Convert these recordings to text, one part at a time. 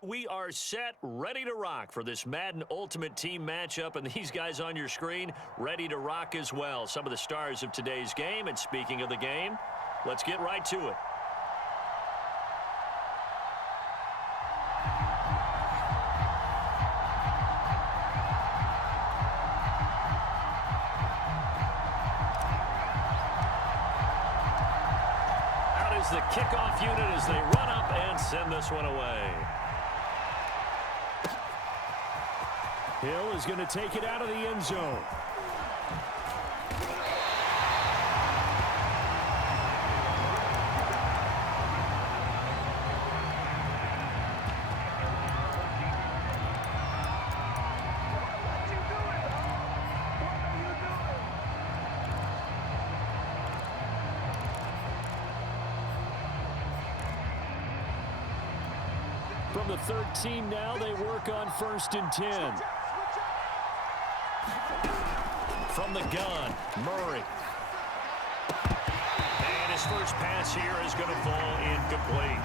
We are set, ready to rock for this Madden Ultimate Team matchup, and these guys on your screen ready to rock as well. Some of the stars of today's game, and speaking of the game, let's get right to it. Out is the kickoff unit as they run up and send this one away. Hill is going to take it out of the end zone. From the 13 now, they work on 1st and 10. From the gun, Murray. And his first pass here is going to fall incomplete.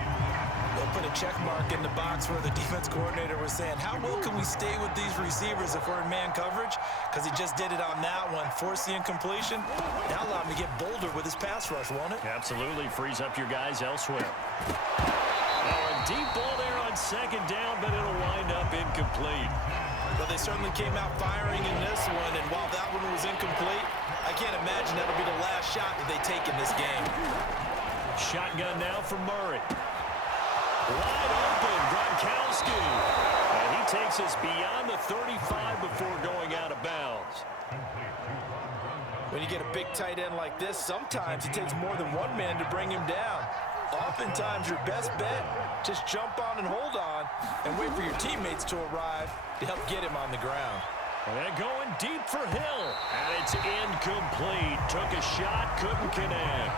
They'll put a check mark in the box where the defense coordinator was saying, how well can we stay with these receivers if we're in man coverage? Because he just did it on that one, forced the incompletion. Now allow him to get bolder with his pass rush, won't it? Absolutely, frees up your guys elsewhere. Oh, a deep ball there on 2nd down, but it'll wind up incomplete. Well, they certainly came out firing in this one, and while that one was incomplete, I can't imagine that'll be the last shot that they take in this game. Shotgun now for Murray. Wide open, Gronkowski. And he takes us beyond the 35 before going out of bounds. When you get a big tight end like this, sometimes it takes more than one man to bring him down. Oftentimes, your best bet, just jump on and hold on and wait for your teammates to arrive to help get him on the ground. And going deep for Hill. And it's incomplete. Took a shot, couldn't connect.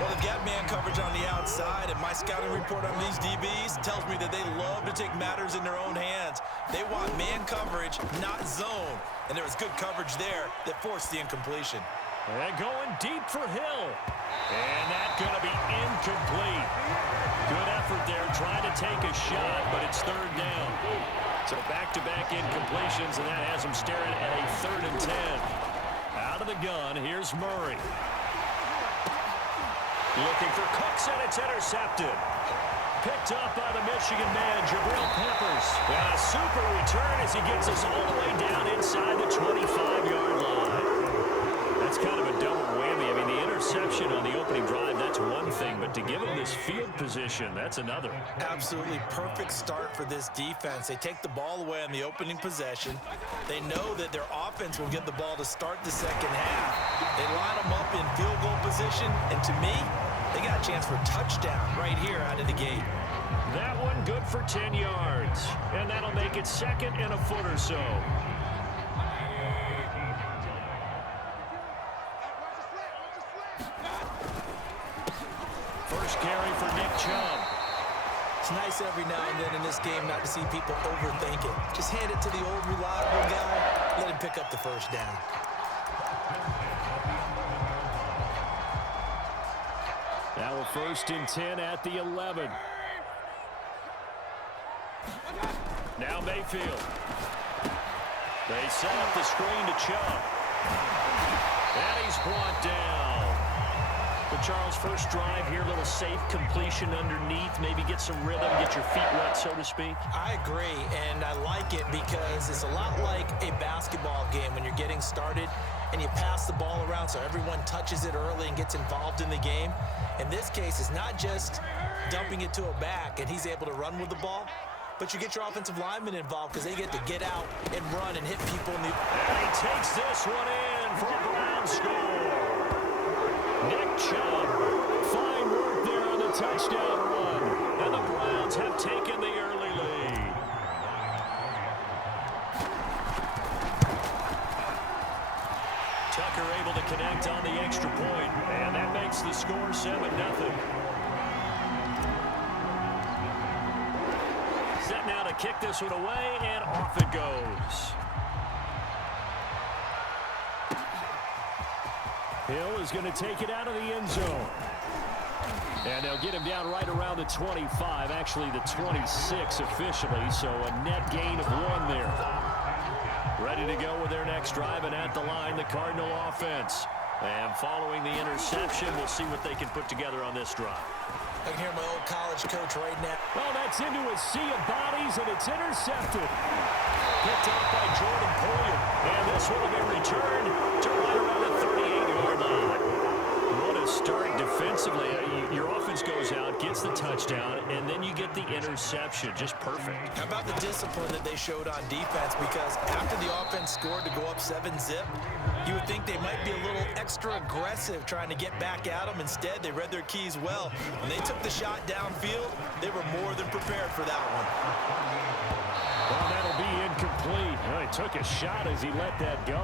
Well, they've got man coverage on the outside, and my scouting report on these DBs tells me that they love to take matters in their own hands. They want man coverage, not zone. And there was good coverage there that forced the incompletion. And going deep for Hill. And that's going to be incomplete. Good effort there, trying to take a shot, but it's 3rd down. So back-to-back incompletions, and that has them staring at a 3rd and 10. Out of the gun, here's Murray. Looking for Cooks, and it's intercepted. Picked up by the Michigan man, Jabril Peppers. And a super return as he gets us all the way down inside the 25-yard line. That's kind of a double whammy. I mean, the interception on the opening drive, that's one thing, but to give him this field position, that's another. Absolutely perfect start for this defense. They take the ball away on the opening possession. They know that their offense will get the ball to start the second half. They line them up in field goal position, and to me, they got a chance for a touchdown right here out of the gate. That one good for 10 yards, and that'll make it 2nd and a foot or so. First carry for Nick Chubb. It's nice every now and then in this game not to see people overthink it. Just hand it to the old reliable guy, let him pick up the first down. Now a 1st and 10 at the 11. Now Mayfield. They set up the screen to Chubb. And he's brought down. But Charles, first drive here, little safe completion underneath, maybe get some rhythm, get your feet wet, so to speak. I agree, and I like it because it's a lot like a basketball game when you're getting started and you pass the ball around so everyone touches it early and gets involved in the game. In this case, it's not just dumping it to a back and he's able to run with the ball, but you get your offensive linemen involved because they get to get out and run and hit people in the... And he takes this one in for a Brown score. Nick Chubb, fine work there on the touchdown run. And the Browns have taken the early lead. Tucker able to connect on the extra point, and that makes the score 7-0. Set now to kick this one away, and off it goes. Hill is going to take it out of the end zone. And they'll get him down right around the 25, actually the 26 officially, so a net gain of 1 there. Ready to go with their next drive, and at the line, the Cardinal offense. And following the interception, we'll see what they can put together on this drive. I can hear my old college coach right now. Oh, that's into a sea of bodies, and it's intercepted. Picked off by Jordan Poyer. And this one will be returned to right around the 38-yard line. What a start defensively. Your offense goes out, gets the touchdown, and then you get the interception. Just perfect. How about the discipline that they showed on defense? Because after the offense scored to go up 7-zip, you would think they might be a little extra aggressive trying to get back at them. Instead, they read their keys well. When they took the shot downfield, they were more than prepared for that one. Well, that'll be incomplete. Well, he took a shot as he let that go.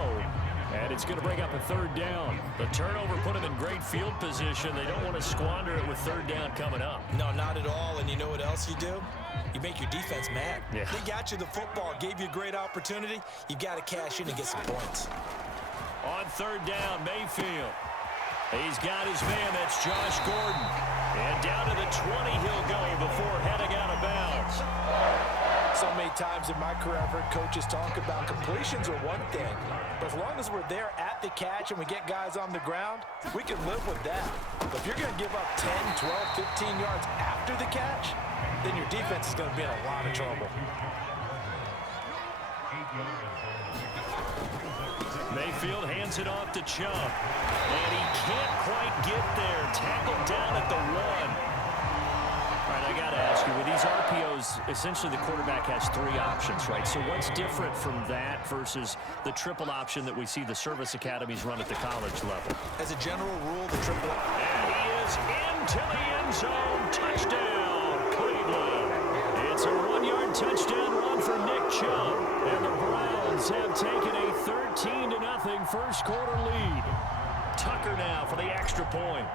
And it's going to bring up a 3rd down. The turnover put him in great field position. They don't want to squander it with 3rd down coming up. No, not at all. And you know what else you do? You make your defense mad. Yeah. They got you the football, gave you a great opportunity. You got to cash in and get some points. On 3rd down, Mayfield. He's got his man. That's Josh Gordon. And down to the 20 he'll go before heading out of bounds. So many times in my career, I've heard coaches talk about completions are one thing. But as long as we're there at the catch and we get guys on the ground, we can live with that. But if you're going to give up 10, 12, 15 yards after the catch, then your defense is going to be in a lot of trouble. Mayfield hands it off to Chubb. And he can't quite get there. Tackled down at the 1. All right, I got to ask you, with these RPOs, essentially the quarterback has 3 options, right? So what's different from that versus the triple option that we see the service academies run at the college level? As a general rule, the triple... And he is into the end zone. Touchdown, Cleveland. It's a 1-yard touchdown run for Nick Chubb. And the Browns have taken a 13-0 first quarter lead. Tucker now for the extra point.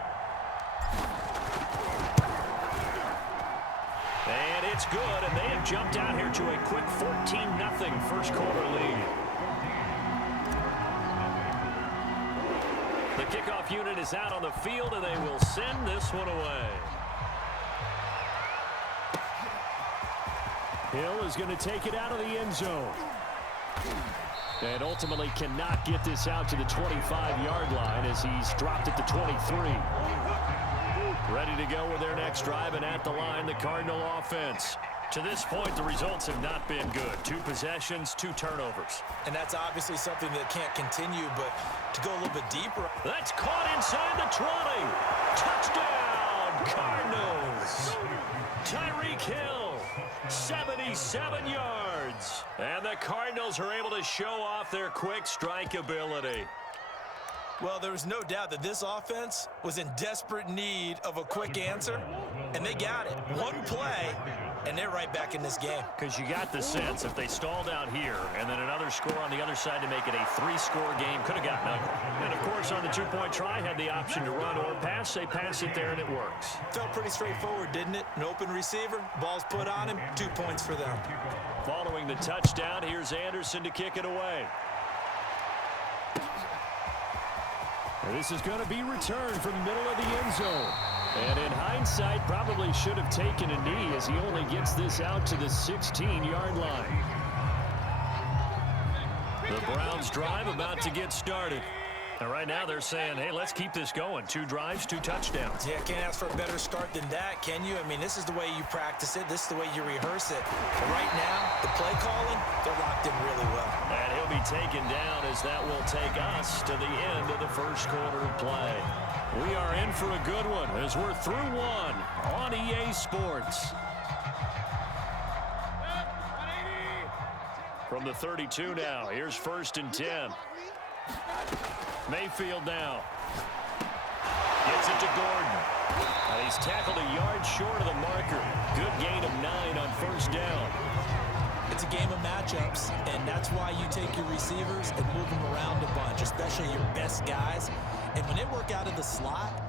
And it's good, and they have jumped out here to a quick 14-0 first quarter lead. The kickoff unit is out on the field, and they will send this one away. Hill is going to take it out of the end zone. And ultimately cannot get this out to the 25-yard line as he's dropped at the 23. Ready to go with their next drive, and at the line, the Cardinal offense. To this point, the results have not been good. 2 possessions, 2 turnovers. And that's obviously something that can't continue, but to go a little bit deeper. That's caught inside the 20. Touchdown, Cardinals. Tyreek Hill, 77 yards. And the Cardinals are able to show off their quick strike ability. Well, there was no doubt that this offense was in desperate need of a quick answer, and they got it. 1 play, and they're right back in this game. Because you got the sense if they stalled out here and then another score on the other side to make it a 3-score game, could have gotten ugly. And, of course, on the 2-point try, had the option to run or pass. They pass it there, and it works. Felt pretty straightforward, didn't it? An open receiver, ball's put on him, 2 points for them. Following the touchdown, here's Anderson to kick it away. This is going to be returned from the middle of the end zone. And in hindsight, probably should have taken a knee as he only gets this out to the 16-yard line. The Browns drive about to get started. And right now they're saying, hey, let's keep this going. 2 drives, 2 touchdowns. Yeah, can't ask for a better start than that, can you? I mean, this is the way you practice it. This is the way you rehearse it. But right now, the play calling, they're locked in really well. And he'll be taken down as that will take us to the end of the first quarter of play. We are in for a good one as we're through 1 on EA Sports. From the 32 now, here's 1st and 10. Mayfield now. Gets it to Gordon. And he's tackled a yard short of the marker. Good gain of 9 on 1st down. It's a game of matchups, and that's why you take your receivers and move them around a bunch, especially your best guys. And when they work out of the slot,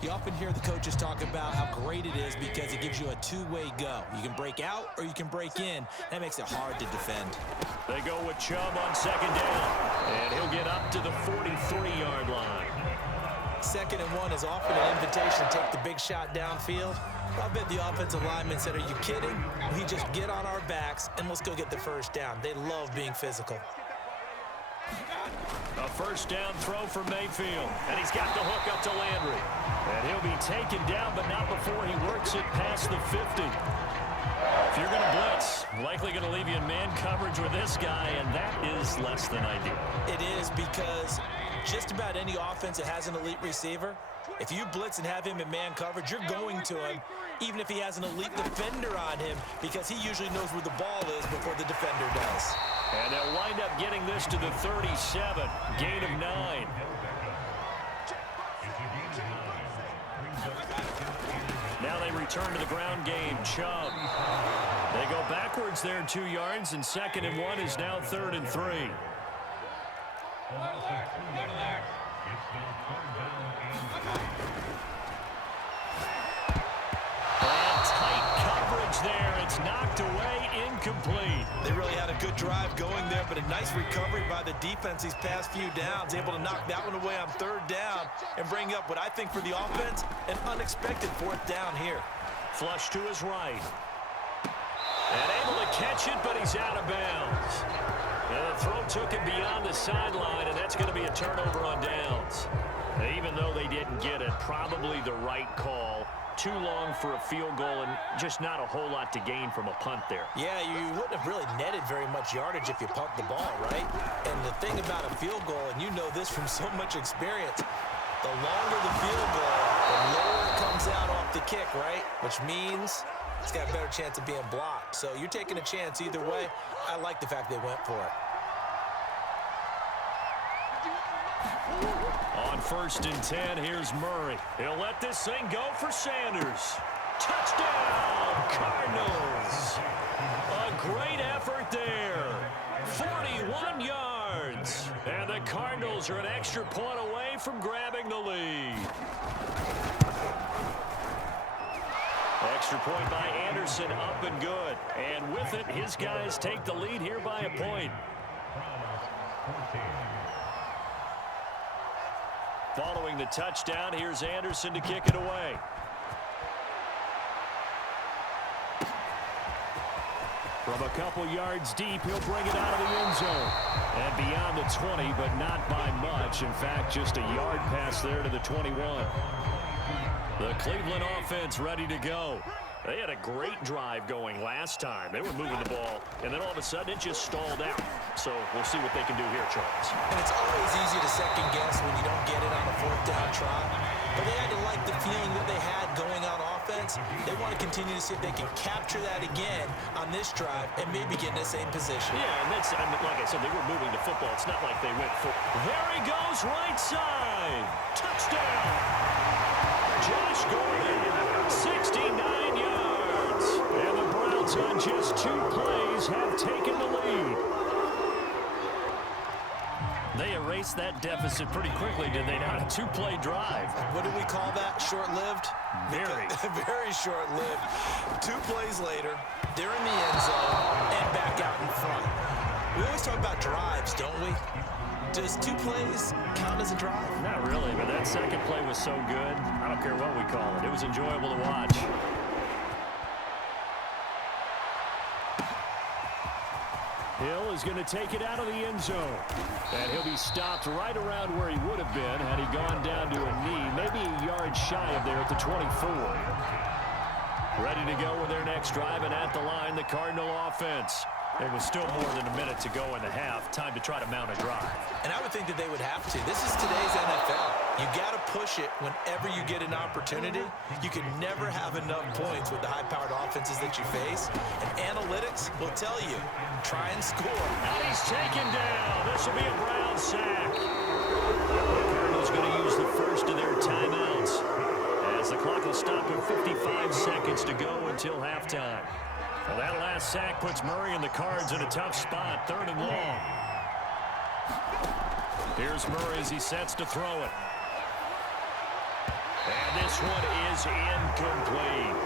you often hear the coaches talk about how great it is because it gives you a 2-way go. You can break out or you can break in. That makes it hard to defend. They go with Chubb on 2nd down. And he'll get up to the 43-yard line. 2nd and 1 is often an invitation to take the big shot downfield. I bet the offensive lineman said, are you kidding? We just get on our backs and let's go get the first down. They love being physical. A first down throw for Mayfield. And he's got the hook up to Landry. And he'll be taken down, but not before he works it past the 50. If you're going to blitz, likely going to leave you in man coverage with this guy, and that is less than ideal. It is, because just about any offense that has an elite receiver, if you blitz and have him in man coverage, you're going to him, even if he has an elite defender on him, because he usually knows where the ball is before the defender does. And they'll wind up getting this to the 37, gain of 9. Now they return to the ground game. Chubb. They go backwards there 2 yards, and 2nd and 1 is now 3rd and 3. And tight coverage there. It's knocked away, incomplete. They really had a good drive going there, but a nice recovery by the defense these past few downs, able to knock that one away on 3rd down and bring up what I think for the offense, an unexpected 4th down here. Flush to his right. And able to catch it, but he's out of bounds. And the throw took him beyond the sideline, and that's going to be a turnover on downs. Even though they didn't get it, probably the right call. Too long for a field goal and just not a whole lot to gain from a punt there. Yeah, you wouldn't have really netted very much yardage if you pumped the ball, right? And the thing about a field goal, and you know this from so much experience, the longer the field goal, the lower it comes out off the kick, right? Which means it's got a better chance of being blocked. So you're taking a chance either way. I like the fact they went for it. On 1st and 10, here's Murray. He'll let this thing go for Sanders. Touchdown, Cardinals. A great effort there. 41 yards. And the Cardinals are an extra point away from grabbing the lead. Extra point by Anderson, up and good. And with it, his guys take the lead here by a point. Following the touchdown, here's Anderson to kick it away. From a couple yards deep, he'll bring it out of the end zone. And beyond the 20, but not by much. In fact, just a yard pass there to the 21. The Cleveland offense ready to go. They had a great drive going last time. They were moving the ball, and then all of a sudden it just stalled out. So we'll see what they can do here, Charles. And it's always easy to second guess when you don't get it on a 4th down try. But they had to like the feeling that they had going on offense. They want to continue to see if they can capture that again on this drive and maybe get in the same position. Yeah, and that's, I mean, like I said, they were moving the football. It's not like they went for. There he goes, right side. Touchdown. Josh Gordon, 69 yards. And the Browns on just 2 plays have taken the lead. They erased that deficit pretty quickly, did they not? A 2-play drive. What do we call that? Short-lived? Very. Very short-lived. 2 plays later, they're in the end zone and back out in front. We always talk about drives, don't we? Does 2 plays count as a drive? Not really, but that second play was so good. I don't care what we call it. It was enjoyable to watch. Hill is going to take it out of the end zone. And he'll be stopped right around where he would have been had he gone down to a knee, maybe a yard shy of there at the 24. Ready to go with their next drive, and at the line, the Cardinal offense. There was still more than a minute to go in the half. Time to try to mount a drive. And I would think that they would have to. This is today's NFL. You got to push it whenever you get an opportunity. You can never have enough points with the high-powered offenses that you face. And analytics will tell you, try and score. Now he's taken down. This will be a Brown sack. The Cardinals going to use the first of their timeouts as the clock will stop with 55 seconds to go until halftime. Well, that last sack puts Murray and the Cards in a tough spot, 3rd and long. Here's Murray as he sets to throw it. And this one is incomplete.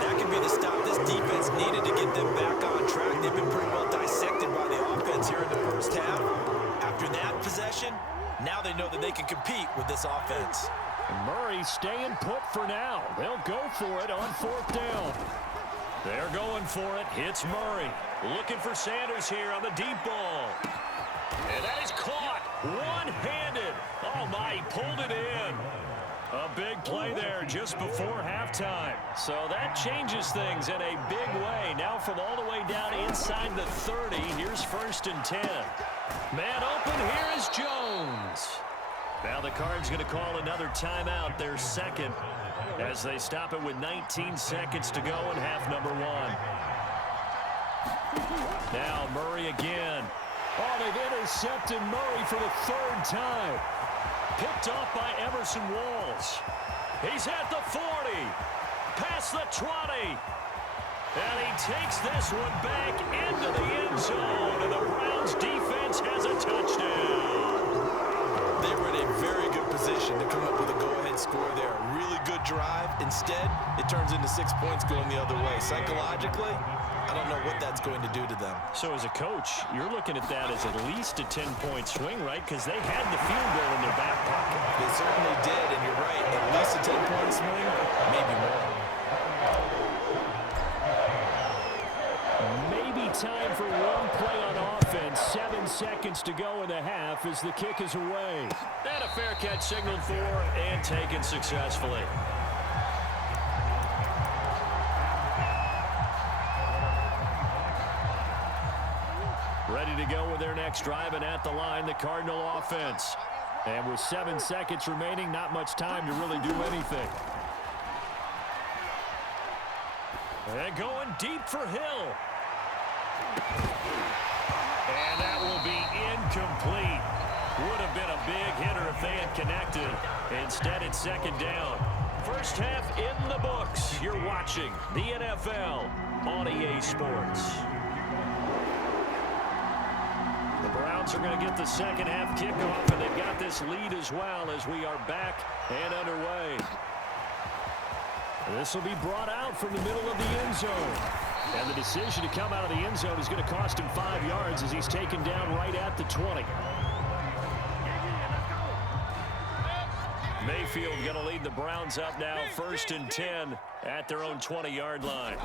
That could be the stop this defense needed to get them back on track. They've been pretty well dissected by the offense here in the first half. After that possession, now they know that they can compete with this offense. Murray staying put for now. They'll go for it on 4th down. They're going for it. It's Murray. Looking for Sanders here on the deep ball. And that is caught one-handed. Oh, my, he pulled it in. A big play there just before halftime. So that changes things in a big way. Now from all the way down inside the 30, here's 1st and 10. Man open, here is Jones. Now the Cards going to call another timeout, their second, as they stop it with 19 seconds to go in half number 1. Now Murray again. Oh, they've intercepted Murray for the 3rd time. Picked off by Emerson Walls. He's at the 40. Past the 20. And he takes this one back into the end zone. And the Browns defense has a touchdown. They were in a very good position to come up with a go-ahead score there. A really good drive. Instead, it turns into 6 points going the other way. Psychologically, I don't know what that's going to do to them. So as a coach, you're looking at that as at least a 10-point swing, right? Because they had the field goal in their back pocket. They certainly did, and you're right. At least a 10-point swing, maybe more. Maybe time for one play on offense. 7 seconds to go in the half as the kick is away. And a fair catch signaled for and taken successfully. Ready to go with their next drive, and at the line, the Cardinal offense. And with 7 seconds remaining, not much time to really do anything. And going deep for Hill. And that will be incomplete. Would have been a big hitter if they had connected. Instead, it's 2nd down. First half in the books. You're watching the NFL on EA Sports. The Browns are going to get the second half kickoff, and they've got this lead as well as we are back and underway. This will be brought out from the middle of the end zone. And the decision to come out of the end zone is going to cost him 5 yards as he's taken down right at the 20. Mayfield going to lead the Browns up now, 1st and 10 at their own 20-yard line.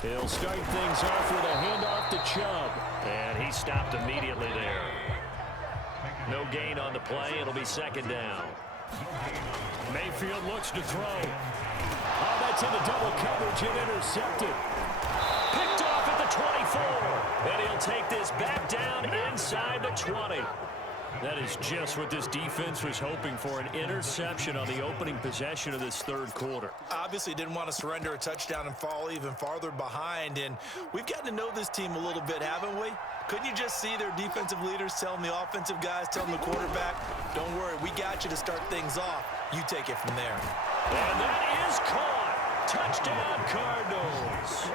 He'll start things off with a handoff to Chubb. And he stopped immediately there. No gain on the play. It'll be 2nd down. Mayfield looks to throw. Oh, that's into double coverage and intercepted. Picked off at the 24. And he'll take this back down inside the 20. That is just what this defense was hoping for, an interception on the opening possession of this 3rd quarter. Obviously didn't want to surrender a touchdown and fall even farther behind, and we've gotten to know this team a little bit, haven't we? Couldn't you just see their defensive leaders telling the offensive guys, telling the quarterback, don't worry, we got you to start things off. You take it from there. And that is caught. Touchdown, Cardinals.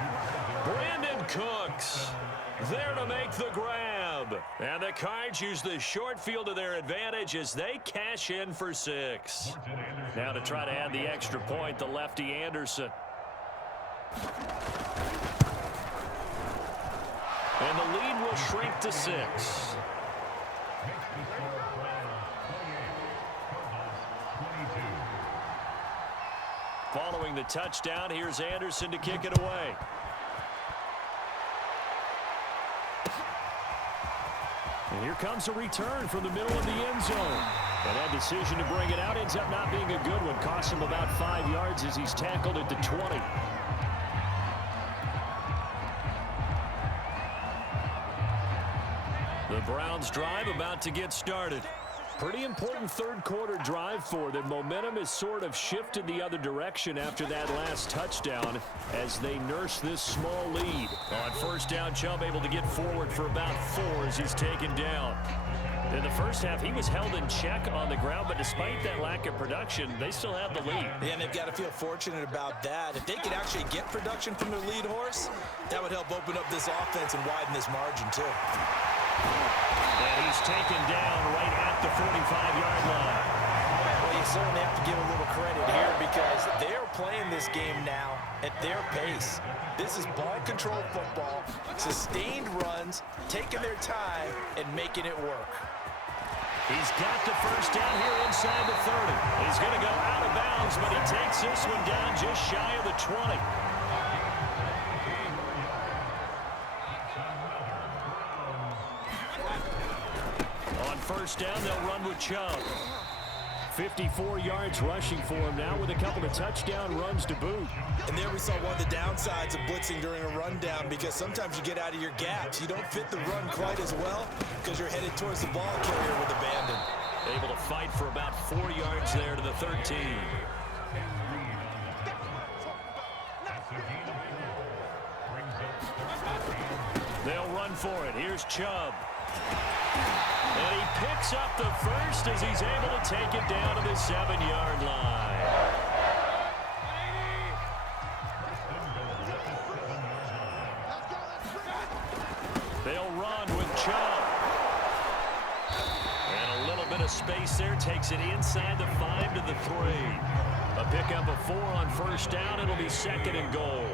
Brandon Cooks there to make the grab. And the Cards use the short field to their advantage as they cash in for 6. Now to try to add the extra point, the lefty Anderson. And the lead will shrink to 6. Following the touchdown, here's Anderson to kick it away. And here comes a return from the middle of the end zone. And that decision to bring it out ends up not being a good one. Costs him about 5 yards as he's tackled at the 20. The Browns drive about to get started. Pretty important 3rd quarter drive for them. Momentum has sort of shifted the other direction after that last touchdown as they nurse this small lead. On 1st down, Chubb able to get forward for about 4 as he's taken down. In the first half, he was held in check on the ground, but despite that lack of production, they still have the lead. Yeah, and they've got to feel fortunate about that. If they could actually get production from their lead horse, that would help open up this offense and widen this margin too. And he's taken down right at the 45-yard line. Well, you certainly have to give a little credit here because they're playing this game now at their pace. This is ball control football, sustained runs, taking their time, and making it work. He's got the first down here inside the 30. He's going to go out of bounds, but he takes this one down just shy of the 20. On first down, they'll run with Chubb. 54 yards rushing for him now with a couple of touchdown runs to boot. And there we saw one of the downsides of blitzing during a rundown, because sometimes you get out of your gaps. You don't fit the run quite as well because you're headed towards the ball carrier with abandon. Able to fight for about 4 yards there to the 13. They'll run for it. Here's Chubb. And he picks up the first as he's able to take it down to the 7-yard line. They'll run with Chubb. And a little bit of space there. Takes it inside the 5 to the 3. A pickup of 4 on first down. It'll be 2nd and goal.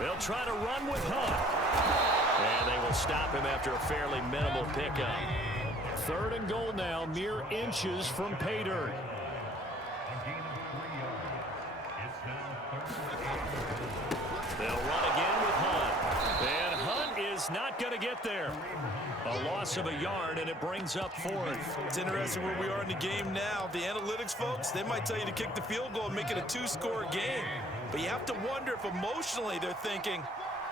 They'll try to run with Hunt. And they will stop him after a fairly minimal pickup. 3rd and goal now, mere inches from pay dirt. They'll run again with Hunt. And Hunt is not going to get there. A loss of a yard, and it brings up 4th. It's interesting where we are in the game now. The analytics folks, they might tell you to kick the field goal and make it a 2-score game. But you have to wonder if emotionally they're thinking,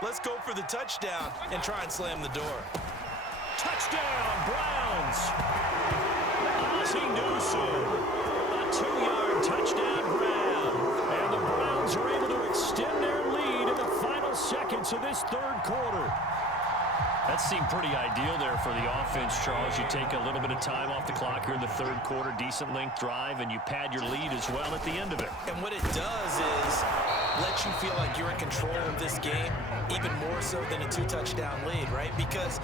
let's go for the touchdown and try and slam the door. Touchdown, Browns. Ozzie Newsome. A 2-yard touchdown grab. And the Browns are able to extend their lead in the final seconds of this 3rd quarter. That seemed pretty ideal there for the offense, Charles. You take a little bit of time off the clock here in the 3rd quarter, decent length drive, and you pad your lead as well at the end of it. And what it does is let you feel like you're in control of this game, even more so than a 2-touchdown lead, right? Because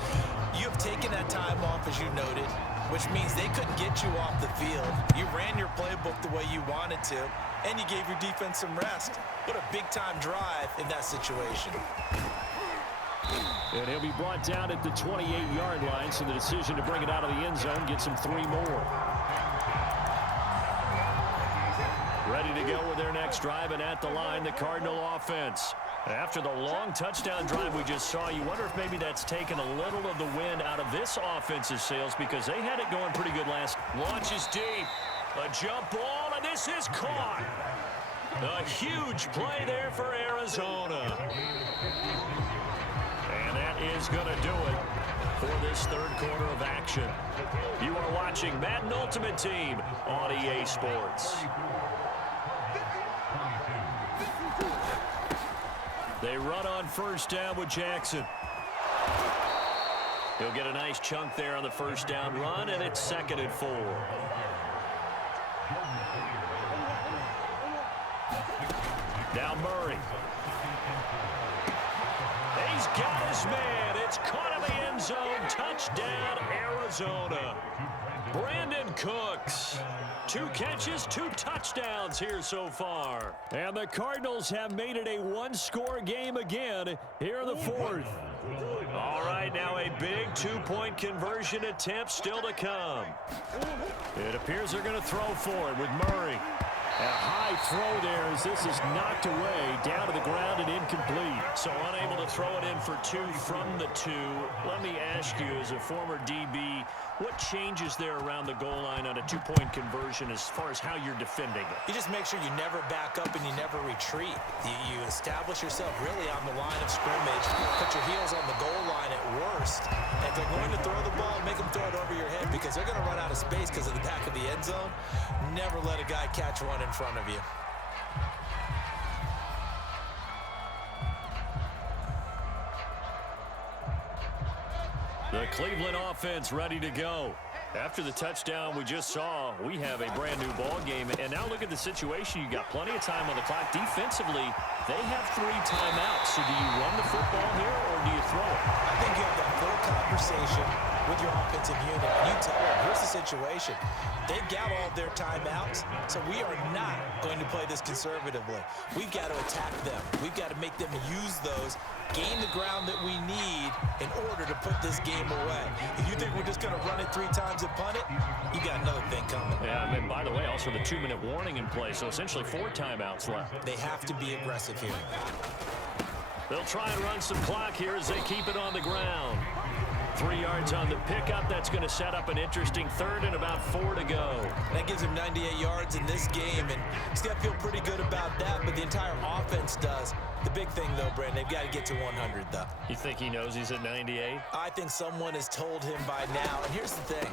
you have taken that time off, as you noted, which means they couldn't get you off the field. You ran your playbook the way you wanted to, and you gave your defense some rest. What a big-time drive in that situation. And he'll be brought down at the 28-yard line, so the decision to bring it out of the end zone gets him 3 more. Ready to go with their next drive, and at the line, the Cardinal offense. After the long touchdown drive we just saw, you wonder if maybe that's taken a little of the wind out of this offense's sails, because they had it going pretty good last. Launches deep. A jump ball, and this is caught. A huge play there for Arizona. And that is going to do it for this 3rd quarter of action. You are watching Madden Ultimate Team on EA Sports. They run on first down with Jackson. He'll get a nice chunk there on the first down run, and it's 2nd and 4. Now Murray. He's got his man. It's caught in the end zone. Touchdown, Arizona. Brandon Cooks. 2 catches, 2 touchdowns here so far. And the Cardinals have made it a 1-score game again here in the 4th. All right, now a big 2-point conversion attempt still to come. It appears they're going to throw for it with Murray. A high throw there as this is knocked away, down to the ground and incomplete. So unable to throw it in for 2 from the 2. Let me ask you, as a former DB, what changes there around the goal line on a 2-point conversion as far as how you're defending it? You just make sure you never back up and you never retreat. You establish yourself really on the line of scrimmage, put your heels on the goal line at worst. And if they're going to throw the ball, make them throw it over your head, because they're going to run out of space because of the back of the end zone. Never let a guy catch one in front of you. The Cleveland offense ready to go. After the touchdown we just saw, we have a brand new ball game. And now look at the situation. You got plenty of time on the clock. Defensively, they have 3 timeouts. So do you run the football here or do you throw it? I think you have that full conversation with your offensive unit, and you tell them, here's the situation. They've got all their timeouts, so we are not going to play this conservatively. We've got to attack them. We've got to make them use those, gain the ground that we need in order to put this game away. If you think we're just going to run it 3 times and punt it, you got another thing coming. Yeah, and by the way, also the 2-minute warning in play, so essentially 4 timeouts left. They have to be aggressive here. They'll try and run some clock here as they keep it on the ground. 3 yards on the pickup. That's going to set up an interesting 3rd and about 4 to go. That gives him 98 yards in this game, and he's got to feel pretty good about that, but the entire offense does. The big thing, though, Brandon, they've got to get to 100, though. You think he knows he's at 98? I think someone has told him by now, and here's the thing.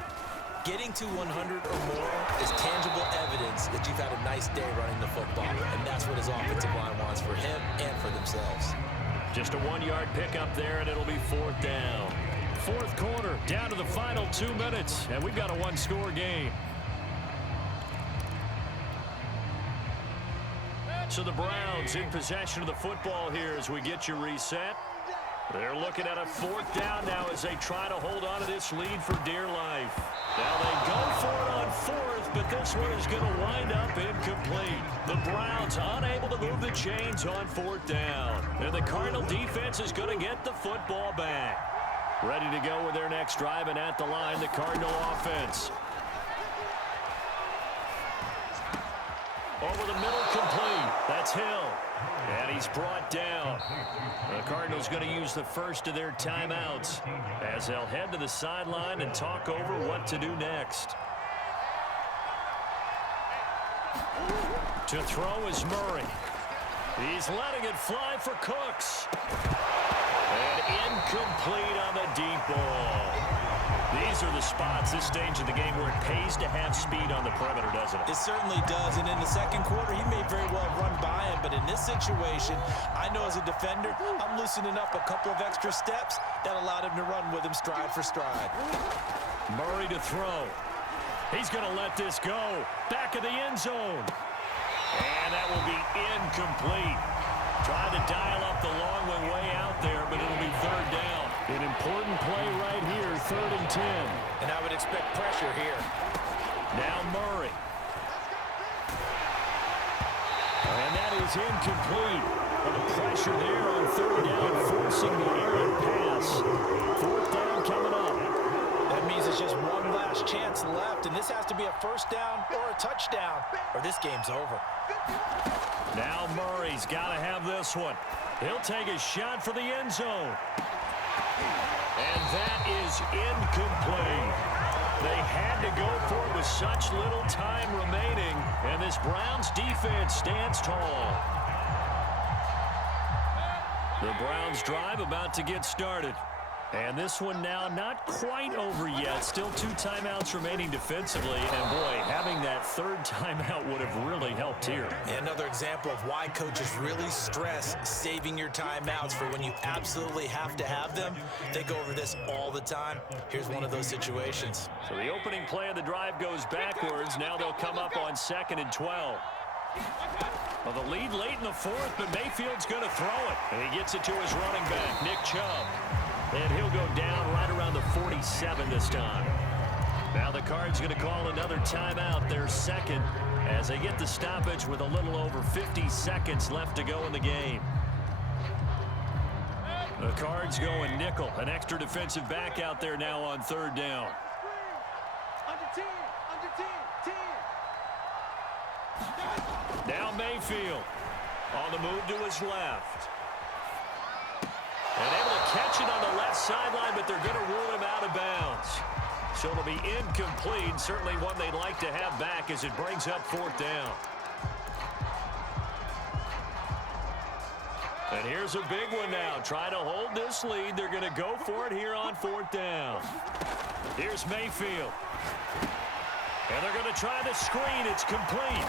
Getting to 100 or more is tangible evidence that you've had a nice day running the football, and that's what his offensive line wants for him and for themselves. Just a 1-yard pickup there, and it'll be 4th down. 4th quarter, down to the final 2 minutes, and we've got a 1-score game. So the Browns in possession of the football here as we get you reset. They're looking at a 4th down now as they try to hold on to this lead for dear life. Now they go for it on 4th, but this one is going to wind up incomplete. The Browns unable to move the chains on 4th down. And the Cardinal defense is going to get the football back. Ready to go with their next drive, and at the line, the Cardinal offense. Over the middle, complete. That's Hill. And he's brought down. The Cardinals going to use the first of their timeouts as they'll head to the sideline and talk over what to do next. To throw is Murray. He's letting it fly for Cooks. And incomplete on the deep ball. These are the spots this stage of the game where it pays to have speed on the perimeter, doesn't it? It certainly does, and in the second quarter, he may very well run by him, but in this situation, I know as a defender, I'm loosening up a couple of extra steps that allowed him to run with him stride for stride. Murray to throw. He's going to let this go. Back of the end zone. And that will be incomplete. Trying to dial up the long one way out there, but it'll be 3rd down. An important play right here, 3rd and 10. And I would expect pressure here. Now Murray. And that is incomplete. And the pressure there on 3rd down, forcing the errant pass. 4th down coming up. That means it's just one last chance left, and this has to be a 1st down or a touchdown, or this game's over. Now Murray's got to have this one. He'll take a shot for the end zone. And that is incomplete. They had to go for it with such little time remaining, and this Browns defense stands tall. The Browns drive about to get started. And this one now not quite over yet. Still 2 timeouts remaining defensively. And, boy, having that 3rd timeout would have really helped here. Another example of why coaches really stress saving your timeouts for when you absolutely have to have them. They go over this all the time. Here's one of those situations. So the opening play of the drive goes backwards. Now they'll come up on 2nd and 12. Well, the lead late in the 4th, but Mayfield's going to throw it. And he gets it to his running back, Nick Chubb. And he'll go down right around the 47 this time. Now the Cards going to call another timeout, their 2nd, as they get the stoppage with a little over 50 seconds left to go in the game. The Cards going nickel, an extra defensive back out there now on 3rd down. Now Mayfield on the move to his left. And able to catch it on the left sideline, but they're going to rule him out of bounds. So it'll be incomplete, certainly one they'd like to have back as it brings up 4th down. And here's a big one now. Trying to hold this lead. They're going to go for it here on 4th down. Here's Mayfield. And they're going to try the screen. It's complete.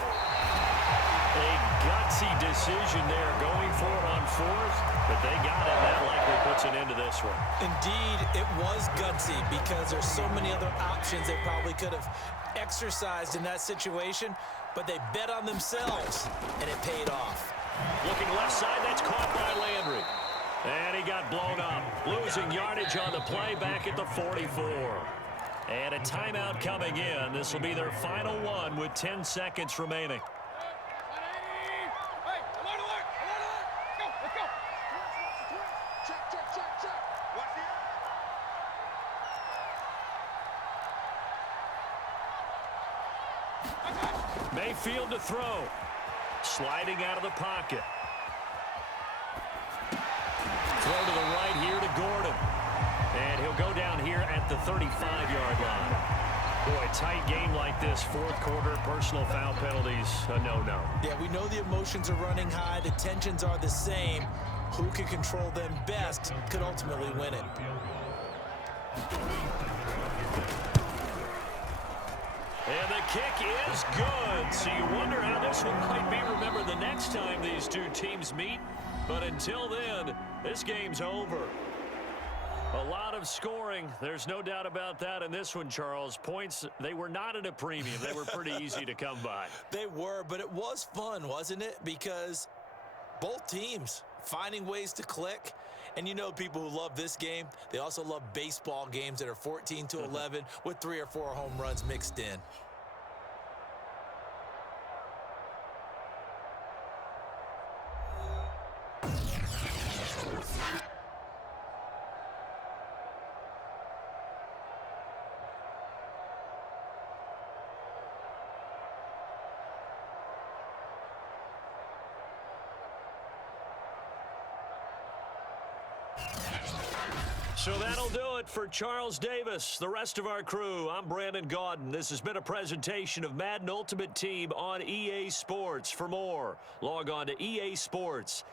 A gutsy decision there going for it on fourth, but they got it. That likely puts an end to this one. Indeed, it was gutsy because there's so many other options they probably could have exercised in that situation, but they bet on themselves, and it paid off. Looking left side, that's caught by Landry. And he got blown up, losing yardage on the play back at the 44. And a timeout coming in. This will be their final one with 10 seconds remaining. Mayfield to throw. Sliding out of the pocket. Throw to the right here to Gordon. And he'll go down here at the 35-yard line. Boy, tight game like this, fourth quarter, personal foul penalties, a no-no. Yeah, we know the emotions are running high. The tensions are the same. Who can control them best could ultimately win it. And the kick is good. So you wonder how this one might be remembered the next time these two teams meet. But until then, this game's over. A lot of scoring. There's no doubt about that in this one, Charles. Points, they were not at a premium. They were pretty easy to come by. They were, but it was fun, wasn't it? Because both teams finding ways to click. And you know people who love this game, they also love baseball games that are 14-11 with 3 or 4 home runs mixed in. So that'll do it for Charles Davis, the rest of our crew. I'm Brandon Gaudin. This has been a presentation of Madden Ultimate Team on EA Sports. For more, log on to easports.com.